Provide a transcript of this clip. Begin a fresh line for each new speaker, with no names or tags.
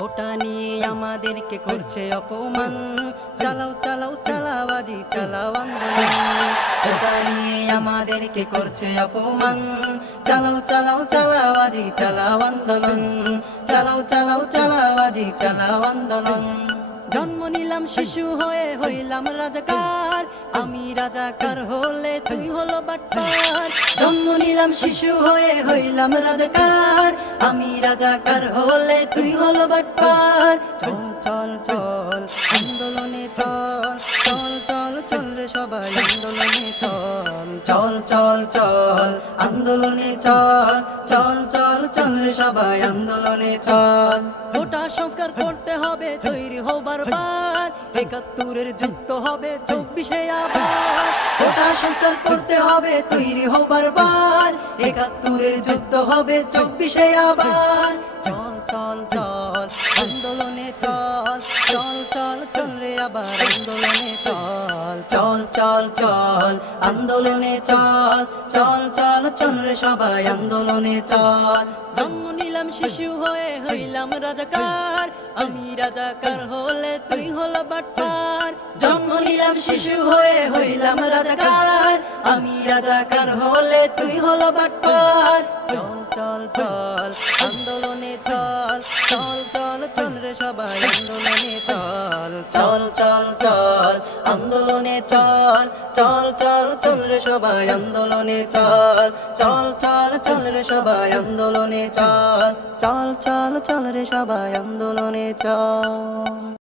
ওটা নিয়ে আমাদেরকে করছে অপমান। চালাও চালাও, চালাবাজি, চালাও আন্দোলন। ওটা নিয়ে আমাদেরকে করছে অপমান। চালাও চালাও, চালাবাজি, চালাও আন্দোলন। চালাও চালাও, চালাবাজি, চালাও আন্দোলন। জন্ম নিলাম শিশু হয়ে হইলাম রাজাকার। আমি রাজাকার হলে তুই হলো বাটপার। জন্ম নিলাম শিশু হয়ে হইলাম রাজাকার। আমি রাজাকার হলে তুই হলো বাটপার। চল চল চল, আন্দোলনে চল। চল চল চল রে সবাই, আন্দোলনে আন্দোলনে চল চল চল চল রে সবাই আন্দোলনে চল। গোটা সংস্কার করতে হবে, তৈরি হবার বার। একাত্তরের যুক্ত হবে, চব্বিশে আবার। গোটা সংস্কার করতে হবে, তৈরি হবার বার। একাত্তরের যুক্ত হবে, চব্বিশে আবার। চল চল চল। আবার আন্দোলনে চল চল চল চল, আন্দোলনে চল চল চল চল রে সবাই, আন্দোলনে চল। জন্ম নিলাম শিশু হয়ে হইলাম রাজাকার, আমি রাজাকার হলে তুই হলো বাটপার। জন্ম নিলাম শিশু হয়ে হইলাম রাজাকার, আমি রাজাকার হলে তুই হলো বাটপার। চল চল চল, আন্দোলনে চল চল চল রে সবাই আন্দোলনে চল চল চল চল, আন্দোলনে চল চল চল চল রে সবাই আন্দোলনে চল চল চল চল রে সবাই আন্দোলনে চল চল চল চল রে সবাই আন্দোলনে চল।